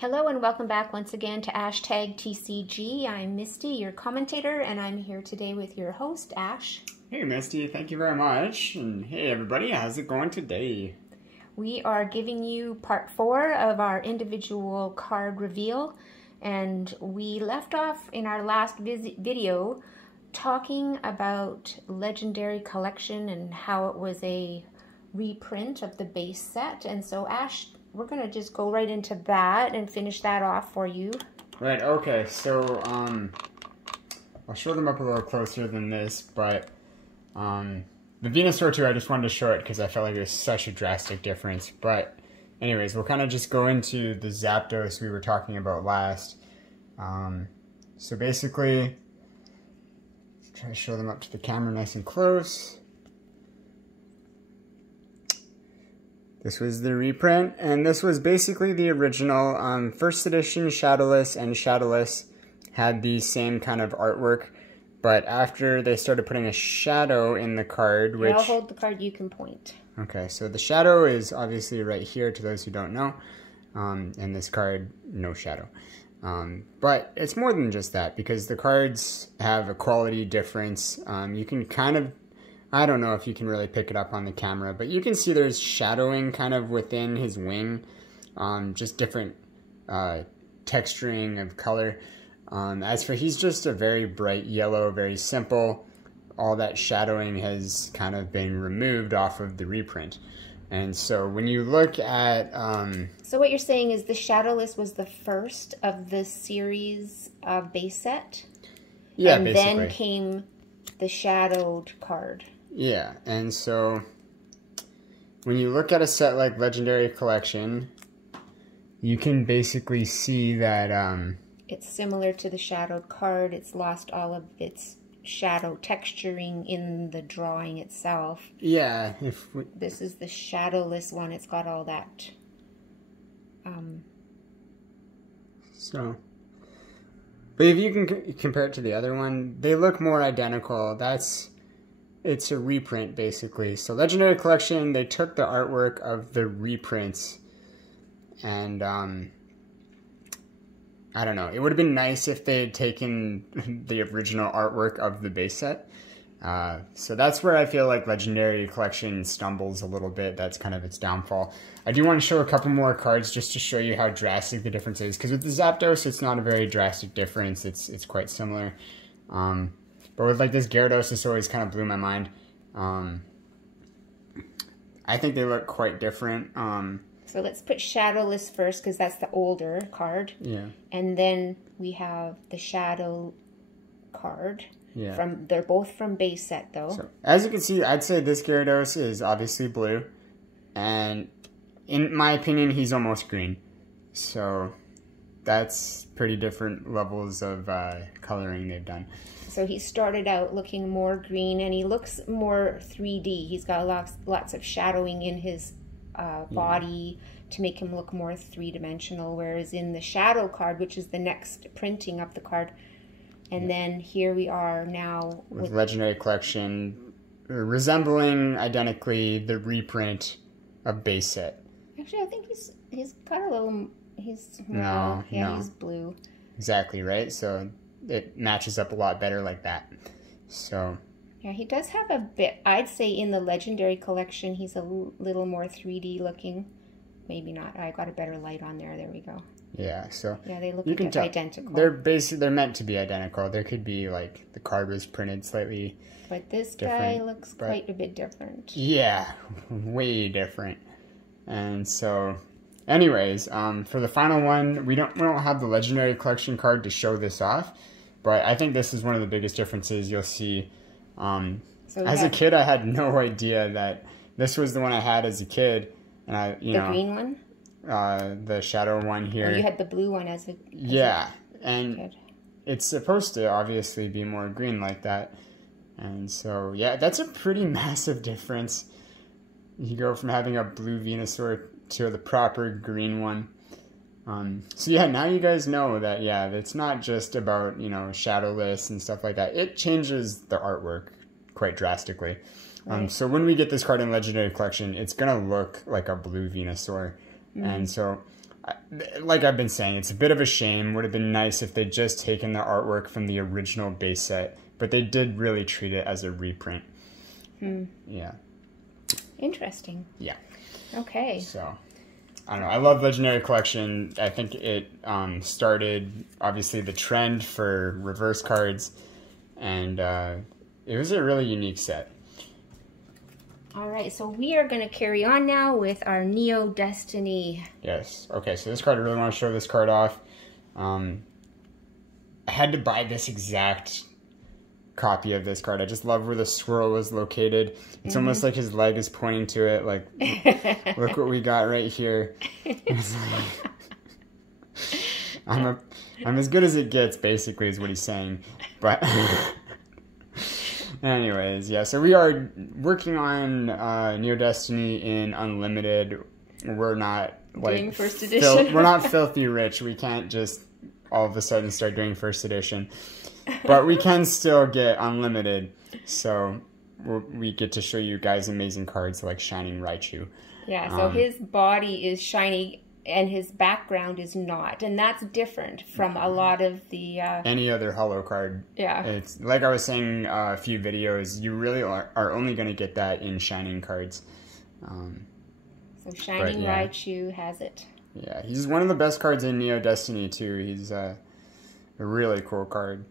Hello and welcome back once again to #TCG. I'm Misty, your commentator, and I'm here today with your host, Ash. Hey Misty, thank you very much. And hey everybody, how's it going today? We are giving you part 4 of our individual card reveal, and we left off in our last video talking about Legendary Collection and how it was a reprint of the base set. And so Ash, we're going to just go right into that and finish that off for you. Right, okay, so I'll show them up a little closer than this, but the Venusaur 2, I just wanted to show it because I felt like there's such a drastic difference. But anyways, we'll kind of just go into the Zapdos we were talking about last. So basically, try to show them up to the camera nice and close. This was the reprint, and this was basically the original. First edition Shadowless and Shadowless had the same kind of artwork, but after they started putting a shadow in the card, which... I'll hold the card, you can point. Okay, so the shadow is obviously right here, to those who don't know, and this card, no shadow. But it's more than just that, because the cards have a quality difference. You can kind of... I don't know if you can really pick it up on the camera, but you can see there's shadowing kind of within his wing, just different texturing of color. As for he's just a very bright yellow, very simple. All that shadowing has kind of been removed off of the reprint. And so when you look at... So what you're saying is the Shadowless was the first of the series of base set? Yeah, and basically. Then came the shadowed card. Yeah, and so when you look at a set like Legendary Collection, you can basically see that it's similar to the shadowed card. It's lost all of its shadow texturing in the drawing itself. Yeah. This is the Shadowless one. It's got all that. But if you can compare it to the other one, they look more identical. It's a reprint, basically. So Legendary Collection, they took the artwork of the reprints, and I don't know. It would have been nice if they had taken the original artwork of the base set. So that's where I feel like Legendary Collection stumbles a little bit. That's kind of its downfall. I do want to show a couple more cards just to show you how drastic the difference is. Because with the Zapdos, it's not a very drastic difference. It's quite similar. But with like this Gyarados, this always kind of blew my mind. I think they look quite different. So let's put Shadowless first because that's the older card. Yeah. And then we have the Shadow card. Yeah. They're both from base set though. So, as you can see, I'd say this Gyarados is obviously blue. And in my opinion, he's almost green. So that's pretty different levels of coloring they've done. So he started out looking more green, and he looks more 3D. He's got lots of shadowing in his body to make him look more three-dimensional, whereas in the Shadow card, which is the next printing of the card, and then here we are now with Legendary Collection, resembling identically the reprint of base set. Actually, I think he's got a little... He's blue. Exactly, right? So it matches up a lot better like that. So yeah, he does have a bit. I'd say in the Legendary Collection, he's a little more 3D looking. Maybe not. I got a better light on there. There we go. Yeah. So yeah, they look identical. They're meant to be identical. There could be like the card was printed slightly. But this guy looks quite a bit different. Yeah, way different. And so, anyways, for the final one, we don't have the Legendary Collection card to show this off, but I think this is one of the biggest differences you'll see. As a kid, I had no idea that this was the one I had as a kid, and the green one, the shadow one here. Oh, you had the blue one as a kid. It's supposed to obviously be more green like that, and so yeah, that's a pretty massive difference. You go from having a blue Venusaur to the proper green one. So yeah, now you guys know that, yeah, it's not just about, Shadowless and stuff like that. It changes the artwork quite drastically. Right. So when we get this card in Legendary Collection, it's going to look like a blue Venusaur. And so like I've been saying, it's a bit of a shame. Would have been nice if they'd just taken the artwork from the original base set, but they did really treat it as a reprint. Yeah. Interesting. Yeah. Okay. So, I don't know. I love Legendary Collection. I think it started, obviously, the trend for reverse cards, and it was a really unique set. All right, so we are going to carry on now with our Neo Destiny. Yes. Okay, so this card, I really want to show this card off. I had to buy this exact copy of this card. I just love where the swirl was located. It's almost like his leg is pointing to it. Like, look what we got right here. I'm as good as it gets, basically, is what he's saying. But anyways, yeah, so we are working on Neo Destiny in Unlimited. We're not like doing first edition. We're not filthy rich. We can't just all of a sudden start doing first edition. But we can still get Unlimited. So we get to show you guys amazing cards like Shining Raichu. Yeah, so his body is shiny and his background is not, and that's different from a lot of the any other holo card. Yeah, it's like I was saying a few videos, you really are only going to get that in Shining cards. So Shining Raichu has it. Yeah, he's one of the best cards in Neo Destiny too. He's a really cool card.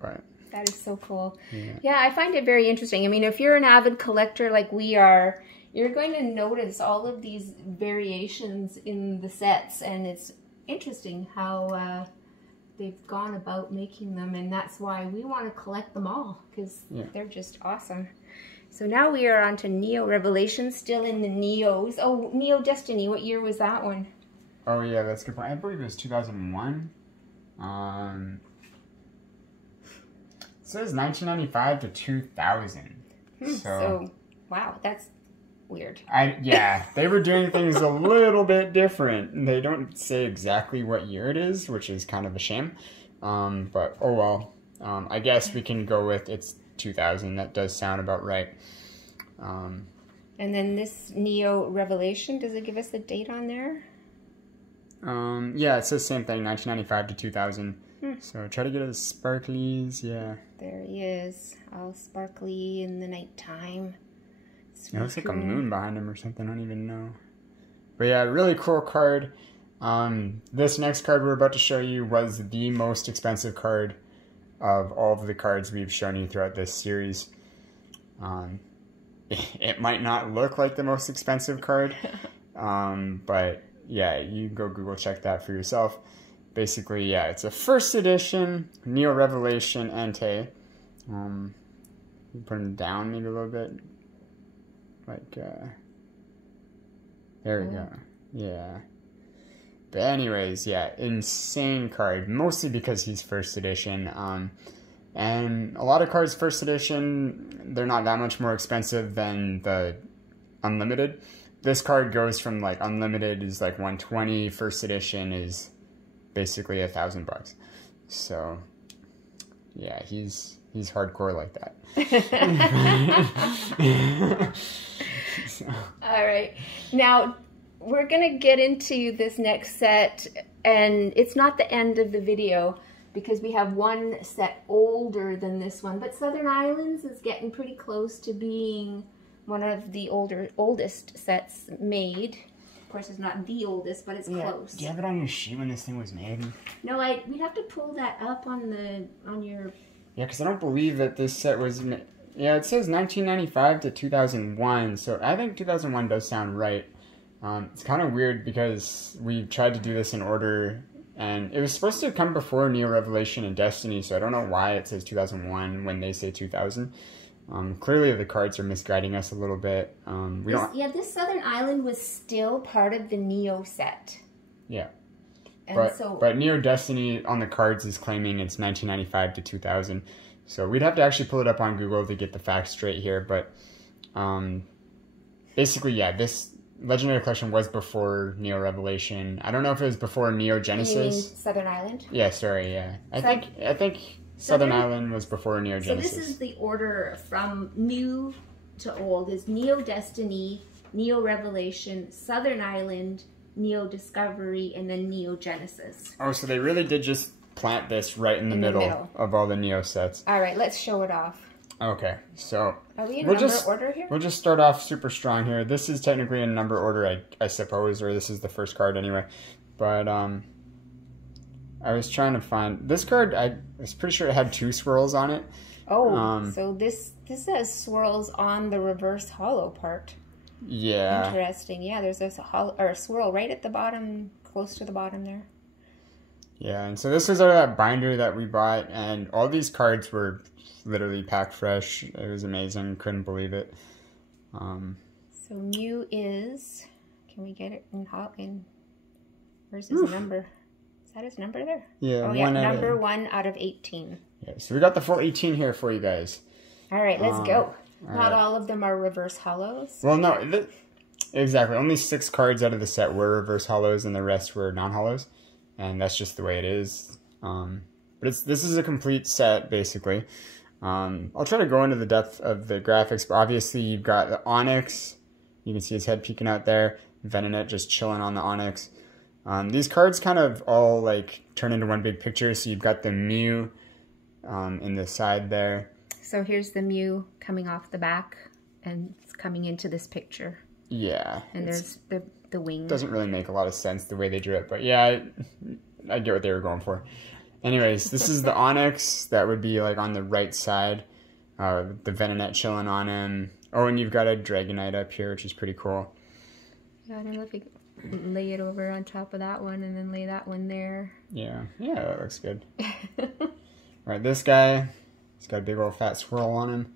But that is so cool. Yeah, I find it very interesting. I mean, if you're an avid collector like we are, you're going to notice all of these variations in the sets, and it's interesting how they've gone about making them, and that's why we want to collect them all, because they're just awesome. So now we are on to Neo Revelation, still in the Neos. Oh, Neo Destiny, what year was that one? Oh yeah, that's a good point. I believe it was 2001. It says 1995 to 2000. So, wow, that's weird. Yeah, they were doing things a little bit different. They don't say exactly what year it is, which is kind of a shame. But oh well. I guess we can go with it's 2000. That does sound about right. And then this Neo Revelation, does it give us a date on there? Yeah, it says same thing, 1995 to 2000. So try to get his sparklies, yeah. There he is, all sparkly in the nighttime. It looks like a moon behind him or something, I don't even know. But yeah, really cool card. This next card we're about to show you was the most expensive card of all of the cards we've shown you throughout this series. It might not look like the most expensive card, but yeah, you can go Google check that for yourself. Basically, yeah, it's a first edition Neo Revelation Entei. Put him down maybe a little bit. Like, there we go. Yeah. But anyways, yeah, insane card. Mostly because he's first edition. And a lot of cards first edition, they're not that much more expensive than the Unlimited. This card goes from, like, Unlimited is like 120, first edition is basically $1,000. So, yeah, he's hardcore like that. So. All right. Now, we're going to get into this next set, and it's not the end of the video because we have one set older than this one, but Southern Islands is getting pretty close to being one of the oldest sets made. Of course, it's not the oldest, but it's close. Do you have it on your sheet when this thing was made? No, we'd have to pull that up on your... Yeah, because I don't believe that this set was... Yeah, it says 1995 to 2001, so I think 2001 does sound right. It's kind of weird because we tried to do this in order, and it was supposed to come before Neo Revelation and Destiny, so I don't know why it says 2001 when they say 2000. Clearly the cards are misguiding us a little bit. Yeah, this Southern Island was still part of the Neo set. Yeah. And but Neo Destiny on the cards is claiming it's 1995 to 2000. So we'd have to actually pull it up on Google to get the facts straight here. But basically, yeah, this Legendary Collection was before Neo Revelation. I don't know if it was before Neo Genesis. You mean Southern Island? Yeah, sorry, yeah. I think Southern Island was before Neo Genesis. So this is the order from new to old. Is Neo Destiny, Neo Revelation, Southern Island, Neo Discovery, and then Neo Genesis. Oh, so they really did just plant this right in the middle of all the Neo sets. All right, let's show it off. Okay, so are we in number order here? We'll just start off super strong here. This is technically in number order, I suppose, or this is the first card anyway. But I was trying to find this card. I was pretty sure it had 2 swirls on it. Oh, so this says swirls on the reverse hollow part. Yeah. Interesting. Yeah, there's a swirl right at the bottom, close to the bottom there. Yeah, and so this was that binder that we bought, and all these cards were literally packed fresh. It was amazing. Couldn't believe it. So Mew is, can we get it in where's his number? Is that his number there? Yeah. Oh yeah, number 1 out of 18. Yeah, so we got the full 18 here for you guys. All right, let's go. Not all of them are reverse hollows. Well, no, exactly. Only 6 cards out of the set were reverse hollows, and the rest were non-hollows, and that's just the way it is. But this is a complete set basically. I'll try to go into the depth of the graphics, but obviously you've got the Onyx. You can see his head peeking out there. Venonat just chilling on the Onyx. These cards kind of all like turn into one big picture. So you've got the Mew in the side there. So here's the Mew coming off the back, and it's coming into this picture. Yeah. And there's the wing. Doesn't really make a lot of sense the way they drew it, but yeah, I get what they were going for. Anyways, this is the Onyx that would be like on the right side. The Venonat chilling on him. Oh, and you've got a Dragonite up here, which is pretty cool. Yeah, I don't know if you can lay it over on top of that one and then lay that one there. Yeah, that looks good. Alright, this guy, he's got a big old fat swirl on him.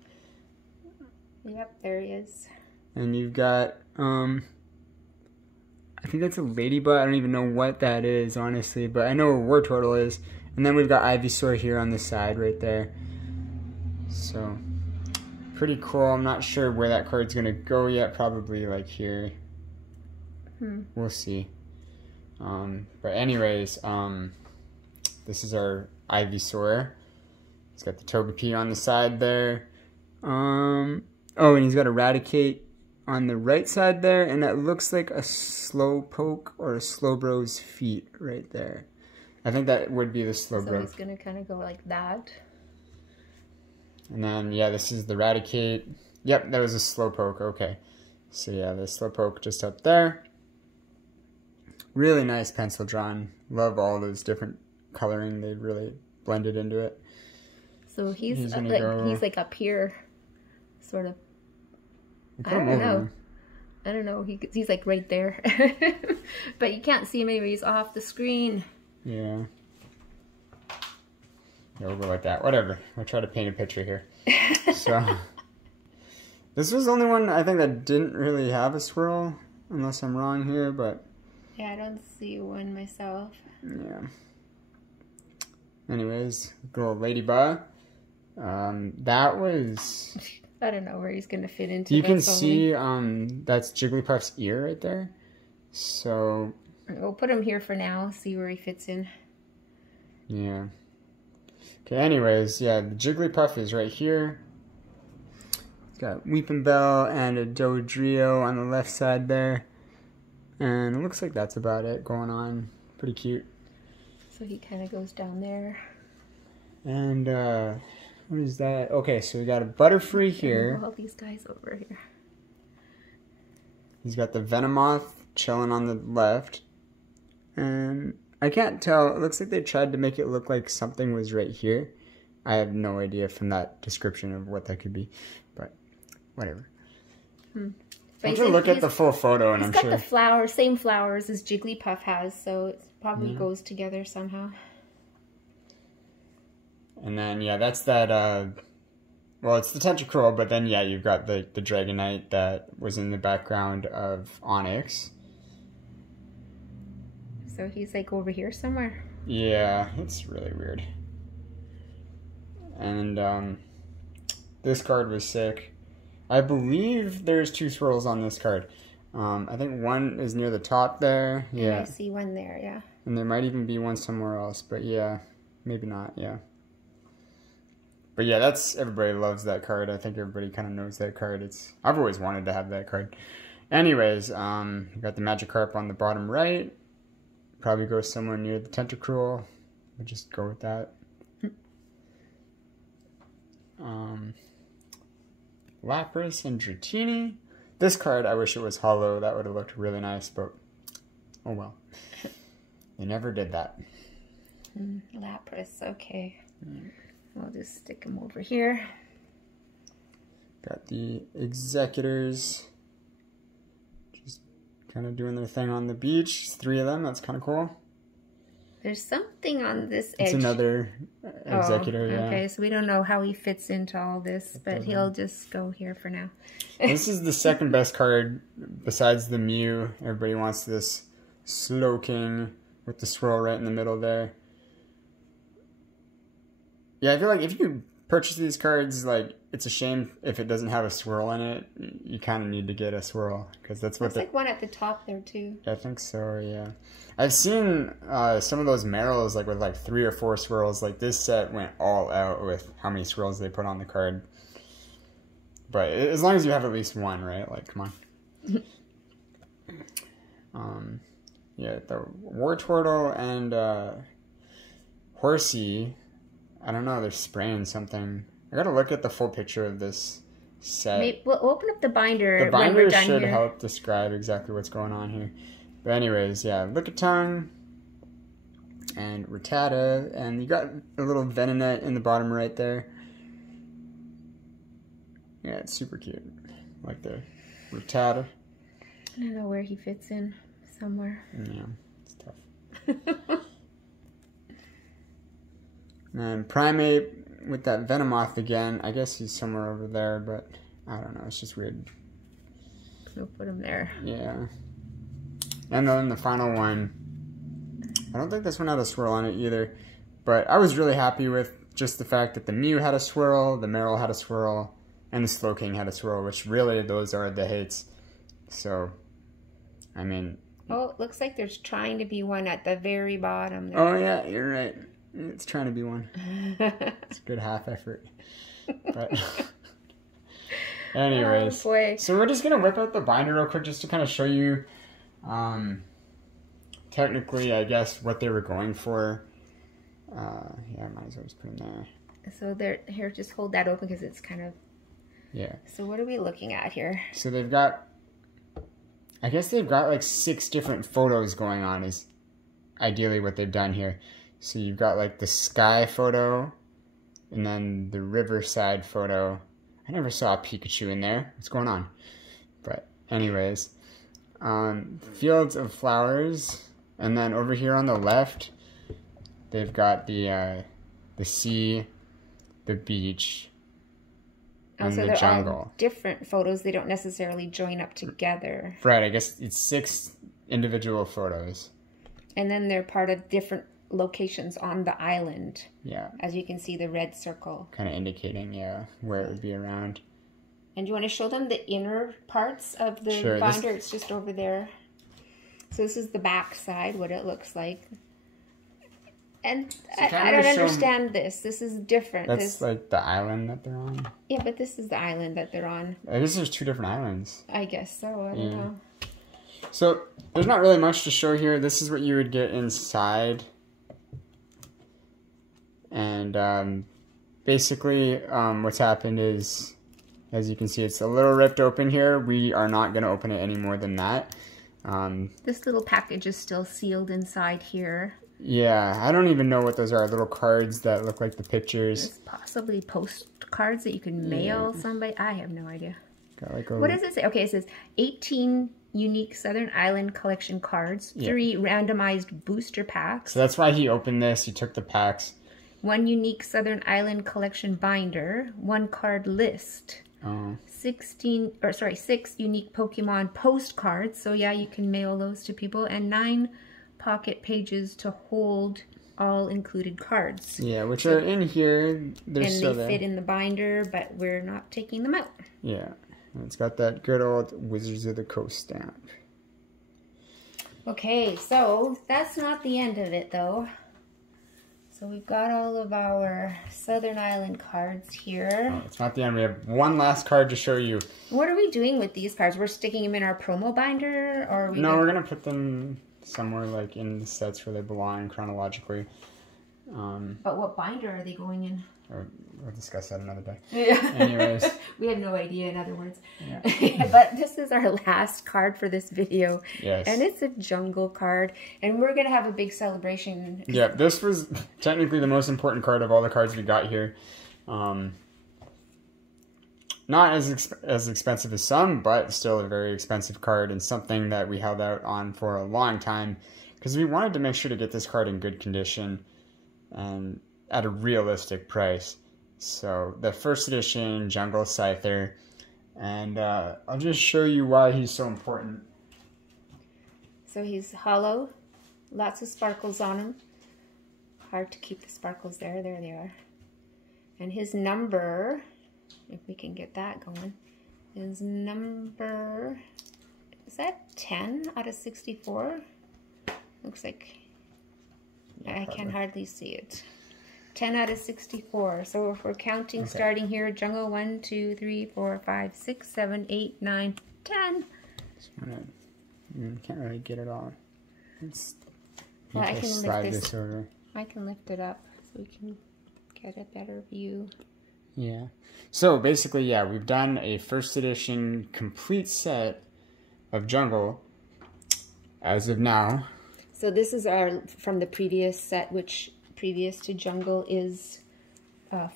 Yep, there he is. And you've got, I think that's a ladybug. I don't even know what that is, honestly, but I know where Wartortle is. And then we've got Ivysaur here on the side right there. So, pretty cool. I'm not sure where that card's going to go yet. Probably like here. We'll see. But anyways, this is our Ivysaur. He's got the Togepi on the side there. Oh, and he's got Eradicate on the right side there. And that looks like a Slowpoke or a Slowbro's feet right there. I think that would be the Slowbro. So it's going to kind of go like that. And then, yeah, this is the Eradicate. Yep, that was a Slowpoke. Okay. So, yeah, the Slowpoke just up there. Really nice pencil drawn. Love all those different coloring. They really blended into it. So he's like up here, sort of. I don't know. He's like right there. But you can't see him anyway. He's off the screen. Yeah. We'll go like that. Whatever. I'll try to paint a picture here. So, this was the only one I think that didn't really have a swirl, unless I'm wrong here, but... Yeah, I don't see one myself. Yeah. Anyways, good old ladybug. That was... I don't know where he's going to fit into. You can see that's Jigglypuff's ear right there. So... We'll put him here for now, see where he fits in. Yeah. Okay, anyways, yeah, the Jigglypuff is right here. It's got Weeping Bell and a Dodrio on the left side there. And it looks like that's about it going on. Pretty cute. So he kind of goes down there. And, what is that? Okay, so we got a Butterfree here. All these guys over here. He's got the Venomoth chilling on the left. And I can't tell. It looks like they tried to make it look like something was right here. I have no idea from that description of what that could be. But whatever. I'm going to look at the full photo and I'm sure. He's got the same flowers as Jigglypuff has, so it probably goes together somehow. And then, yeah, that's that, well, it's the Tentacruel, but then, yeah, you've got the Dragonite that was in the background of Onyx. So he's like over here somewhere. Yeah, it's really weird. And this card was sick. I believe there's 2 swirls on this card. I think one is near the top there. Yeah. I see one there, yeah. And there might even be one somewhere else, but yeah, maybe not, yeah. But yeah, everybody loves that card. I think everybody kind of knows that card. I've always wanted to have that card. Anyways, we got the Magikarp on the bottom right. Probably go somewhere near the Tentacruel. We'll just go with that. Lapras and Dratini. This card, I wish it was hollow. That would have looked really nice, but oh well. They never did that. Lapras, okay. I'll just stick them over here. Got the Executors. Just kind of doing their thing on the beach. 3 of them, that's kind of cool. There's something on this edge. It's another Executor, yeah. Okay, so we don't know how he fits into all this, but he'll just go here for now. This is the second best card besides the Mew. Everybody wants this Slowking with the swirl right in the middle there. Yeah, I feel like if you purchase these cards, like, it's a shame if it doesn't have a swirl in it. You kind of need to get a swirl, because that's what There's like one at the top there, too. I think so, yeah. I've seen some of those Merrills, like, with, like, 3 or 4 swirls. Like, this set went all out with how many swirls they put on the card. But as long as you have at least one, right? Like, come on. Yeah, the Wartortle and Horsey, I don't know, they're spraying something. I gotta look at the full picture of this set. Maybe we'll open up the binder. The binder when we're done should here. help describe exactly what's going on here. But anyways, yeah, Lickitung and Rattata, and you got a little Venonat in the bottom right there. Yeah, it's super cute. Like the Rattata. I don't know where he fits in. Somewhere. Yeah, it's tough. And Primeape with that Venomoth again. I guess he's somewhere over there, but I don't know. It's just weird. We'll put him there. Yeah. And then the final one. I don't think this one had a swirl on it either. But I was really happy with just the fact that the Mew had a swirl, the Marill had a swirl, and the Slowking had a swirl, which really those are the hits. So, I mean... Oh, it looks like there's trying to be one at the very bottom there. Oh, yeah, you're right. It's trying to be one. It's a good half effort. But anyways, oh, boy. So we're just going to whip out the binder real quick just to kind of show you technically, I guess, what they were going for. Yeah, I might as well just put them there. So here, just hold that open because it's kind of... Yeah. So what are we looking at here? So they've got... I guess they've got like 6 different photos going on is ideally what they've done here. So you've got like the sky photo and then the riverside photo. I never saw a Pikachu in there. What's going on? But anyways, fields of flowers. And then over here on the left, they've got the sea, the beach, and so the they're jungle. all different photos. They don't necessarily join up together. Right, I guess it's 6 individual photos. And then they're part of different locations on the island. Yeah. As you can see, the red circle. Kind of indicating, yeah, where it would be around. And do you want to show them the inner parts of the binder? It's just over there. So this is the back side, what it looks like. And so I don't understand this. This is different. That's like the island that they're on? Yeah, but this is the island that they're on. I guess there's 2 different islands. I guess so. I don't know. So there's not really much to show here. This is what you would get inside. And basically what's happened is, as you can see, it's a little ripped open here. We are not going to open it any more than that. This little package is still sealed inside here. Yeah, I don't even know what those are. Little cards that look like the pictures. It's possibly postcards that you can mail somebody. I have no idea. Got like what does it say? Okay, it says 18 unique Southern Island collection cards, 3 randomized booster packs. So that's why he opened this. He took the packs. 1 unique Southern Island collection binder, 1 card list. Oh. 6 unique Pokemon postcards. So yeah, you can mail those to people, and 9 pocket pages to hold all included cards. Yeah, which are in here. They're and still they fit in the binder, but we're not taking them out. Yeah, and it's got that good old Wizards of the Coast stamp. Okay, so that's not the end of it, though. So we've got all of our Southern Island cards here. Oh, it's not the end. We have one last card to show you. What are we doing with these cards? We're sticking them in our promo binder, or are we? No, we're gonna put them somewhere like in the sets where they belong chronologically. But what binder are they going in? We'll discuss that another day. Yeah. Anyways. We have no idea, in other words. Yeah. But this is our last card for this video. Yes. And it's a jungle card. And we're going to have a big celebration. Yeah, this was technically the most important card of all the cards we got here. Not as expensive as some, but still a very expensive card and something that we held out on for a long time because we wanted to make sure to get this card in good condition and at a realistic price. So the first edition Jungle Scyther, and I'll just show you why he's so important. So he's hollow, lots of sparkles on him. Hard to keep the sparkles there. There they are. And his number, if we can get that going, is number, is that 10 out of 64? Looks like, I can hardly see it. 10 out of 64. So if we're counting, starting here, jungle 1, 2, 3, 4, 5, 6, 7, 8, 9, 10. Can't really get it all. Well, I can slide lift this over. I can lift it up so we can get a better view. Yeah. So basically, yeah, we've done a first edition complete set of jungle as of now. So this is our from the previous set, which previous to jungle is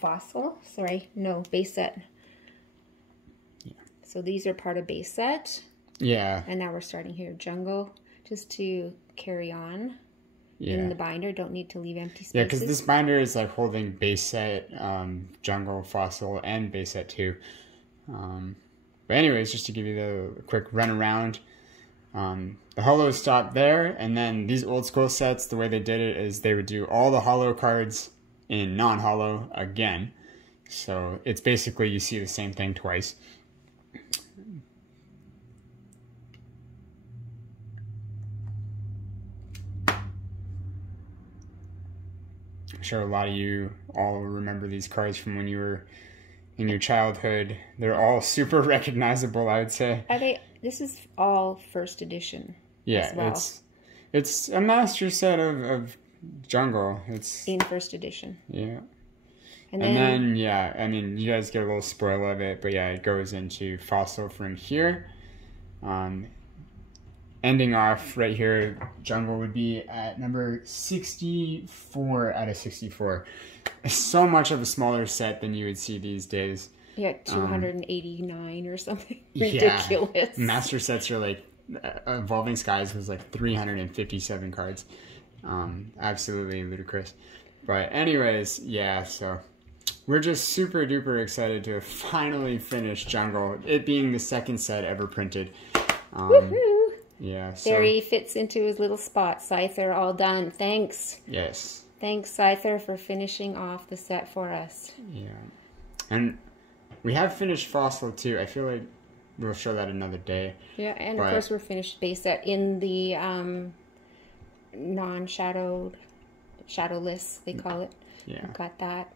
fossil. Sorry, no, base set. Yeah. So these are part of base set. Yeah. And now we're starting here jungle, just to carry on. Yeah. In the binder, don't need to leave empty spaces. Yeah, because this binder is like holding base set, jungle, fossil, and base set too. But anyways, just to give you the quick run around. The hollow stopped there, and then these old school sets, the way they did it is they would do all the hollow cards in non-hollow again. So it's basically you see the same thing twice. I'm sure a lot of you all remember these cards from when you were in your childhood. They're all super recognizable, I would say. Are they? This is all first edition. Yeah, as well. it's a master set of jungle. It's in first edition. Yeah. And then yeah, I mean, you guys get a little spoil of it, but yeah, it goes into fossil from here. Ending off right here, jungle would be at number 64 out of 64. So much of a smaller set than you would see these days. Yeah, 289 or something. Ridiculous. Yeah. Master sets are like, Evolving Skies was like 357 cards. Absolutely ludicrous. But anyways, yeah, so we're just super duper excited to finally finish jungle. It being the second set ever printed. Woohoo! Yeah, so. There he fits into his little spot. Scyther, all done. Thanks. Yes. Thanks, Scyther, for finishing off the set for us. Yeah. And we have finished Fossil, too. I feel like we'll show that another day. Yeah, and of course we're finished base set in the non-shadowed, shadowless, they call it. Yeah. We've got that.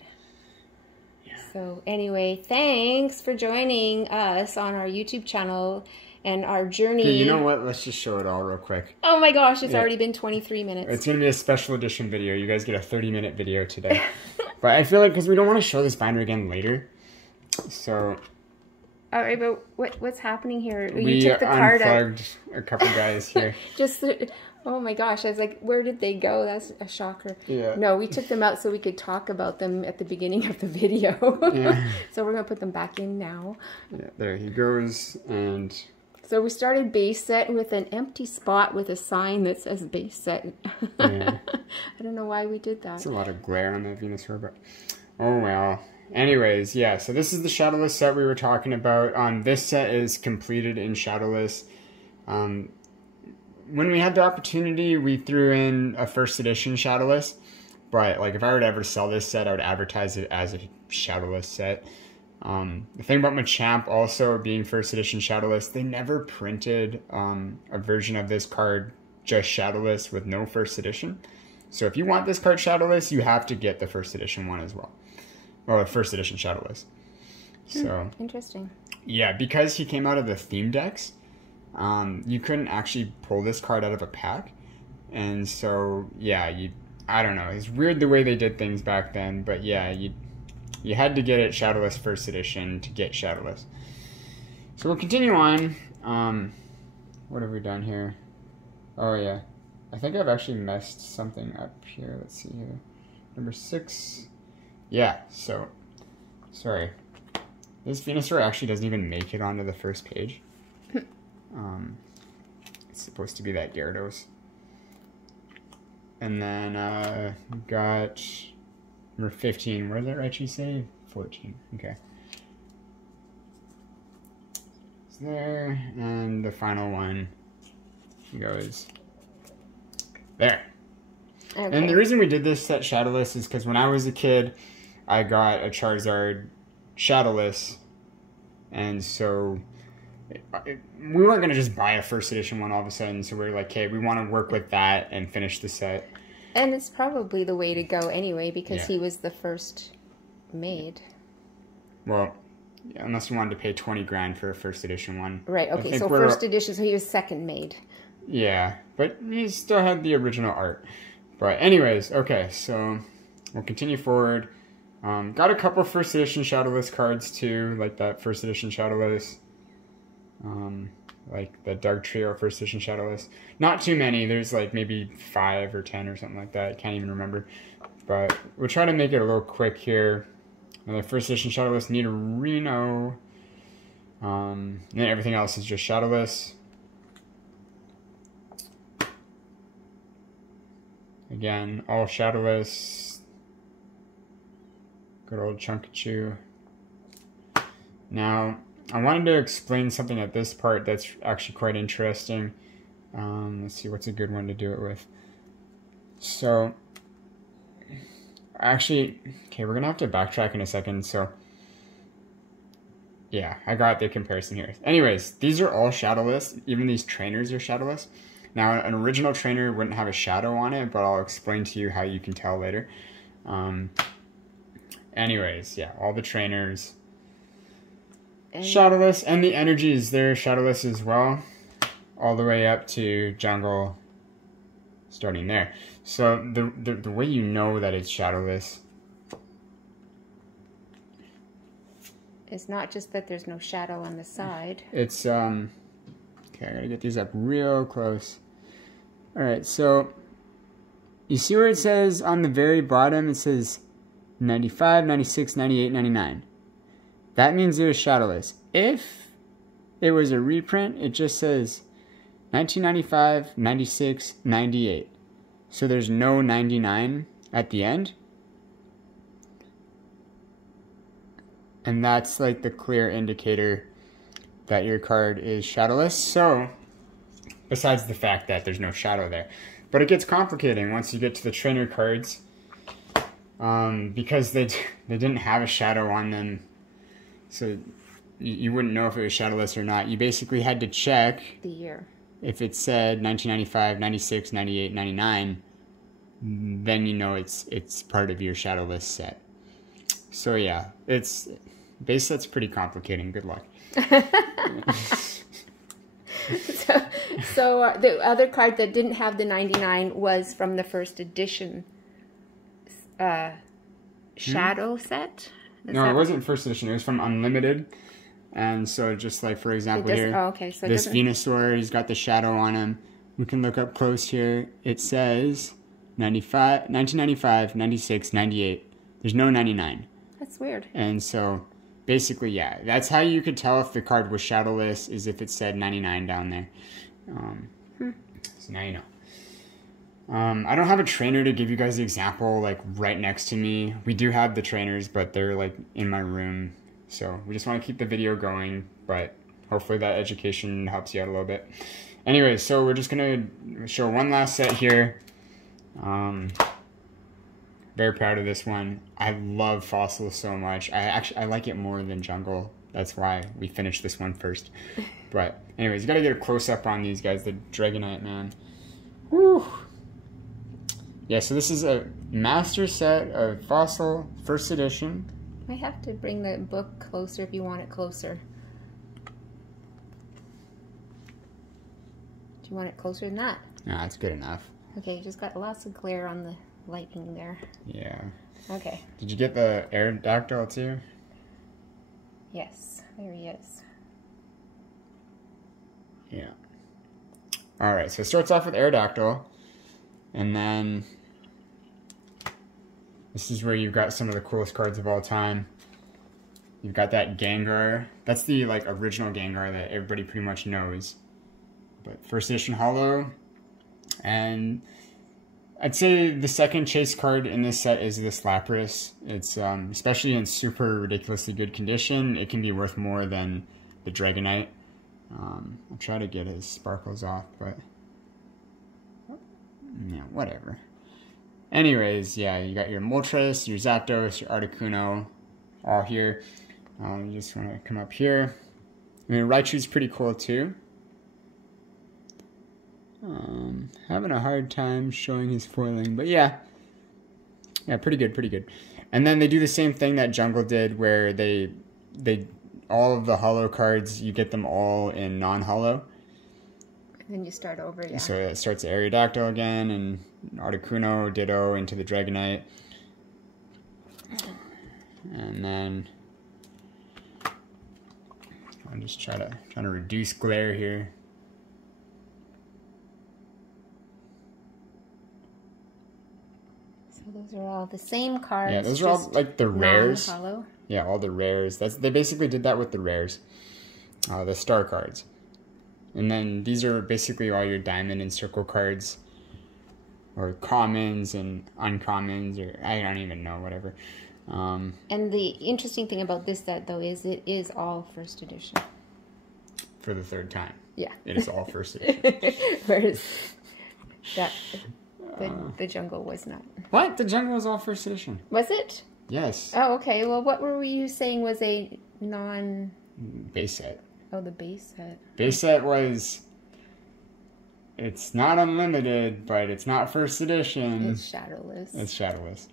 Yeah. So anyway, thanks for joining us on our YouTube channel. And our journey... Okay, you know what? Let's just show it all real quick. Oh my gosh, it's already been 23 minutes. It's going to be a special edition video. You guys get a 30-minute video today. But I feel like, because we don't want to show this binder again later. So... Alright, but what's happening here? We took the card unplugged a couple guys here. Oh my gosh, I was like, where did they go? That's a shocker. Yeah. No, we took them out so we could talk about them at the beginning of the video. Yeah. So we're going to put them back in now. Yeah, there he goes, and... So we started base set with an empty spot with a sign that says base set. Yeah. I don't know why we did that. There's a lot of glare on that Venusaur, but oh well. Anyways, yeah, so this is the Shadowless set we were talking about. This set is completed in Shadowless. When we had the opportunity, we threw in a first edition Shadowless, but like if I were to ever sell this set, I would advertise it as a Shadowless set. The thing about Machamp also being first edition Shadowless, they never printed a version of this card just Shadowless with no first edition. So if you want this card Shadowless, you have to get the first edition one as well. Or the first edition Shadowless. So interesting. Yeah, because he came out of the theme decks, you couldn't actually pull this card out of a pack. And so, yeah, I don't know. It's weird the way they did things back then, but yeah, you had to get it Shadowless first edition to get Shadowless. So we'll continue on. What have we done here? Oh, yeah. I think I've actually messed something up here. Let's see here. Number 6. Yeah, so, sorry. This Venusaur actually doesn't even make it onto the first page. It's supposed to be that Gyarados. And then, we got number 15. Where did that actually say? 14. Okay. It's there. And the final one goes there. Okay. And the reason we did this set Shadowless is because when I was a kid, I got a Charizard Shadowless. And so we weren't going to just buy a first edition one all of a sudden. So we were like, okay, we want to work with that and finish the set. And it's probably the way to go anyway, because he was the first made. Well, unless you wanted to pay 20 grand for a first edition one. Right, okay, so first edition, so he was second made. Yeah, but he still had the original art. But anyways, okay, so we'll continue forward. Got a couple first edition Shadowless cards too, like that first edition Shadowless. Like the Dark Trio first edition Shadowless. Not too many, there's like maybe 5 or 10 or something like that, I can't even remember. But we'll try to make it a little quick here. The first edition Shadowless, Nidorino. And then everything else is just Shadowless. Again, all Shadowless. Good old Chunkachu. Now, I wanted to explain something at this part that's actually quite interesting. Let's see, what's a good one to do it with? So, actually, okay, we're going to have to backtrack in a second, so yeah, I got the comparison here. Anyways, these are all Shadowless. Even these trainers are Shadowless. Now, an original trainer wouldn't have a shadow on it, but I'll explain to you how you can tell later. Anyways, yeah, all the trainers Shadowless, and the energies, they're Shadowless as well, all the way up to Jungle, starting there. So the way you know that it's Shadowless, it's not just that there's no shadow on the side. It's okay, I gotta get these up real close. All right, so you see where it says on the very bottom, it says 95, 96, 98, 99. That means it was Shadowless. If it was a reprint, it just says 1995, 96, 98. So there's no 99 at the end. And that's like the clear indicator that your card is Shadowless. So, besides the fact that there's no shadow there. But it gets complicating once you get to the trainer cards. Because they didn't have a shadow on them. So you wouldn't know if it was Shadowless or not. You basically had to check the year. If it said 1995, 96, 98, 99, then you know it's part of your Shadowless set. So yeah, base set's pretty complicating. Good luck. So the other card that didn't have the 99 was from the first edition Shadow set. No, it wasn't first edition. It was from Unlimited. And so just like, for example, here, so this Venusaur, he's got the shadow on him. We can look up close here. It says 1995, 96, 98. There's no 99. That's weird. And so basically, yeah, that's how you could tell if the card was Shadowless, is if it said 99 down there. So now you know. I don't have a trainer to give you guys the example like right next to me. We do have the trainers, but they're like in my room. So we just want to keep the video going, but hopefully that education helps you out a little bit. Anyway, so we're just going to show one last set here. Very proud of this one. I love Fossil so much. I like it more than Jungle. That's why we finished this one first. But anyways, you got to get a close-up on these guys. The Dragonite, man. Whew. Yeah, so this is a master set of Fossil First Edition. I have to bring the book closer if you want it closer. Do you want it closer than that? No, that's good enough. Okay, you just got lots of glare on the lightning there. Yeah. Okay. Did you get the Aerodactyl too? Yes, there he is. Yeah. Alright, so it starts off with Aerodactyl, and then this is where you've got some of the coolest cards of all time. You've got that Gengar. That's the like original Gengar that everybody pretty much knows. But first edition holo. And I'd say the second chase card in this set is this Lapras. It's especially in super ridiculously good condition, it can be worth more than the Dragonite. I'll try to get his sparkles off, but yeah, whatever. Anyways, yeah, you got your Moltres, your Zapdos, your Articuno, all here. You just want to come up here. I mean, Raichu's pretty cool too. Having a hard time showing his foiling, but yeah, pretty good, pretty good. And then they do the same thing that Jungle did, where they all of the holo cards, you get them all in non-holo. And then you start over, yeah. So it starts Aerodactyl again, and Articuno, Ditto, into the Dragonite. And then I'm just trying to reduce glare here. So those are all the same cards. Yeah, those are all like the rares. Non-holo. Yeah, all the rares. They basically did that with the rares, the star cards. And then these are basically all your diamond and circle cards, or commons and uncommons, or I don't even know, whatever. And the interesting thing about this set, though, is it is all first edition. For the third time. Yeah. It is all first edition. Whereas the Jungle was not. What? The Jungle was all first edition. Was it? Yes. Oh, okay. Well, what were you saying was a base set. Oh, the base set. Base set was... It's not unlimited, but it's not first edition. It's Shadowless. It's Shadowless.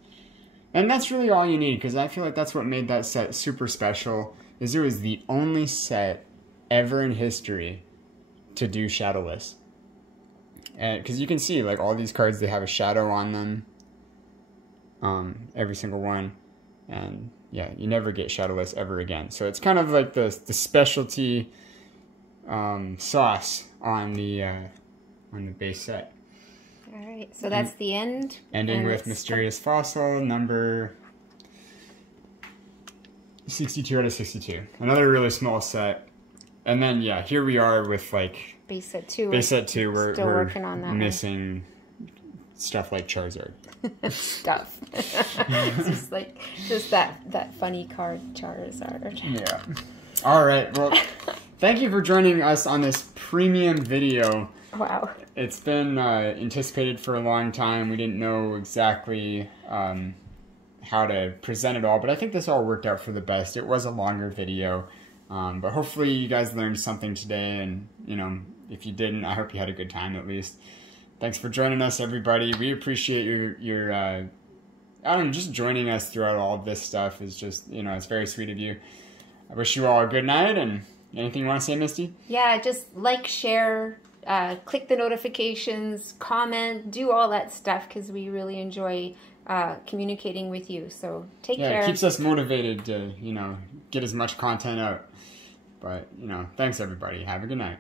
And that's really all you need, because I feel like that's what made that set super special, is it was the only set ever in history to do Shadowless. Because you can see, like, all these cards, they have a shadow on them. Every single one. And, yeah, you never get Shadowless ever again. So it's kind of like the specialty sauce on the base set. All right, so that's the end. Ending with Mysterious Fossil, number 62 out of 62. Another really small set. And then, yeah, here we are with, like... Base set 2. Base set 2, we're working on that missing stuff like Charizard. Stuff. It's just that funny card, Charizard. Yeah. All right, well, thank you for joining us on this premium video. Wow. It's been anticipated for a long time. We didn't know exactly how to present it all, but I think this all worked out for the best. It was a longer video, but hopefully you guys learned something today, and, you know, if you didn't, I hope you had a good time at least. Thanks for joining us, everybody. We appreciate your I don't know, just joining us throughout all of this stuff is just, you know, it's very sweet of you. I wish you all a good night, and anything you want to say, Misty? Yeah, just like, share, click the notifications, comment, do all that stuff, because we really enjoy communicating with you. So take care. Yeah, it keeps us motivated to, you know, get as much content out. But, you know, thanks everybody. Have a good night.